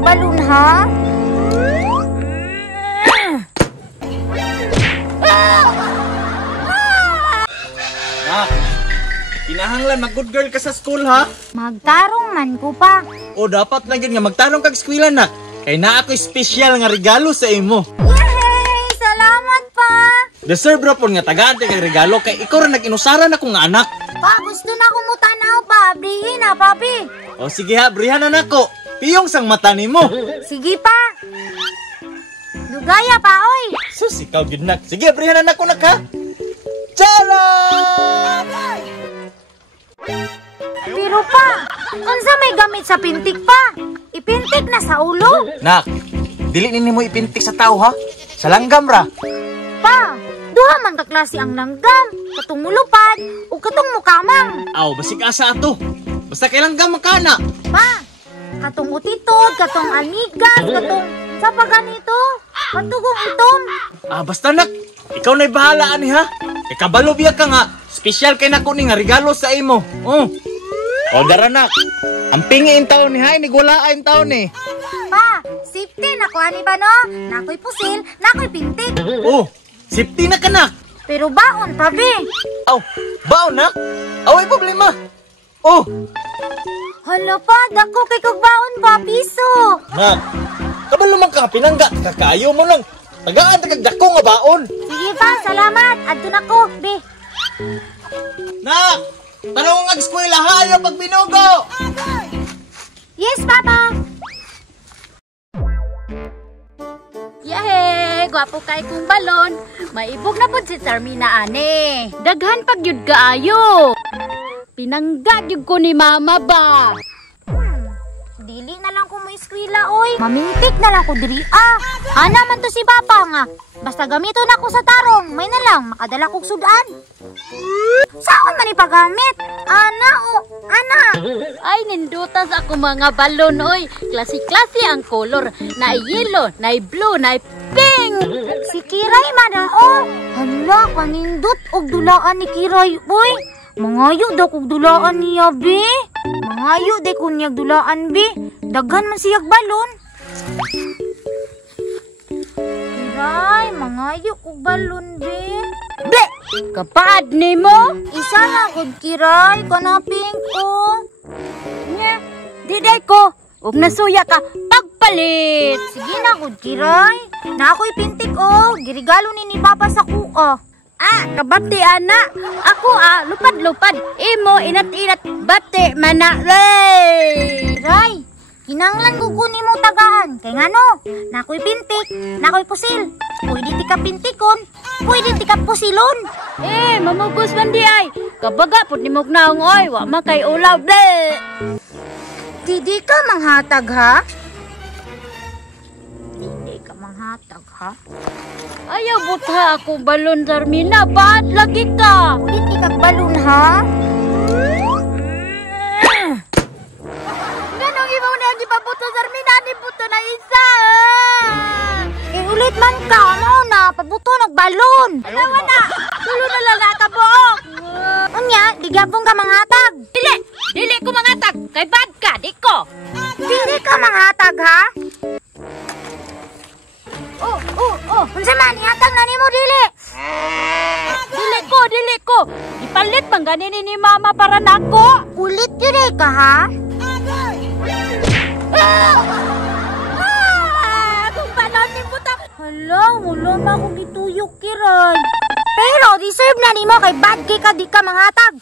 kag balon, ha? Nak, kinahanglan mag-good girl ka sa school, ha? Magtarong man ko pa. O dapat na yun nga magtarong kag eskwela na. Kay na ako special nga regalo sa imo. Yay! Salamat pa! Deserve ra pon nga tagaan kag regalo kay ikaw ra nag-inusaran ako nga anak. Pa, gusto na akong mutanaw pa. Brihin na, papi. O sige ha, brihan na nako. Piyong sang mata nimo. Sige pa. Dugaya pa, oy. Sus, ikaw gid nak. Sige, brihan na nako nak ha. Charan! Pero pa, unsa may gamit sa pintik pa? Ipintik na sa ulo. Nak, dili nimo ipintik sa tao ha. Sa langgam ra. Pa, duha man ka klase ang langgam. Katong mulupad o katong mukamang. Aw, basig asa ato. Basta kay langgam makana. Pa, katong utitod, katong anigas, katong sa pa ganito. Katugong itom. Ah, basta nak. Ikaw na'y bahala ani ha. Kay kabalo biya ka nga. Special kay nako ni nga regalo sa imo. O dara nak. Ang pingiin taon ni hay ni gulain taon ni. Pa, safety na ko ani ba no? Nakoy pusil, nakoy pintik. Oh, safety na ka nak. Pero baon pa be. Aw, baon nak. Away problema. Oh, Hala pa, dako kay kog baon pa piso. nak. Kabalo man ka pinangga kakayo mo lang. Tagaan kag dako nga baon. Sige pa, salamat. Adto na ko, be. Nak, tanong nga eskwela ha ayo pag binugo. Yes, Papa. Yahe! Gwapo kay kong balon. Maibog na po si Sarmina ane. Daghan pag yun kaayo. Pinangga yun ko ni mama ba? Dili na lang ko mo eskwela, oy. Mamintik na lang ko diri. Ana man to si Papa nga. Basta gamiton ako sa tarong, may na lang makadala kog sudan. Saan man ipagamit? Ana, ana. Ay, nindutas ako mga balon, oy. Klase-klase ang color. Na yellow, na blue, na pink. Si Kiray man, Hala, kanindot og dulaan ni Kiray, oy. Mangayo daw kog dulaan niya, be. Mangayo de ko niyag dulaan, be. Daghan man siyag balon. Kiray, mangayo kog balon, be. Be! Kapaad ni mo? Isa na kog Kiray, kanaping ko. Nya, diday ko. Ug nasuya ka, pagpalit. Sige na kog Kiray. Na ako'y pintik, girigalo ni Papa sa kuha. Kabati ana. Ako lupad-lupad. Imo inat-inat bati manalay. Kiray, kinanglan ko kunin mo tagaan. Kay ngano, nakoy pintik, nakoy pusil. Pwede ti ka pintikon, pwede ti ka pusilon. Mamugos man di ay. Kabaga pud nimog naong oy, wa man kay ulaw de. Didi ka manghatag ha? Didi ka manghatag ha? Ayaw butha ako balon, Sarmina. Ba't lagi ka? Didi ka balon ha? Ganong ibaw na di pa buto, Sarmina. Di buto na isa. Ulit man ka, ano na, pabuto nagbalon. Alawa na. Tulo na lang nakabuok. Unya, digapong ka manghatag. Dili ko mangatag. Kay bad ka, di ko. Didi ka manghatag ha? Unsa man ihatag na nimo dili? Dili ko. Ipalit bang ganin ni mama para nako? Kulit diri ka ha? Kung balon ni buta. Hala, wala na akong gituyok, Kiray. Pero deserve na nimo kay bad kay ka di ka manghatag.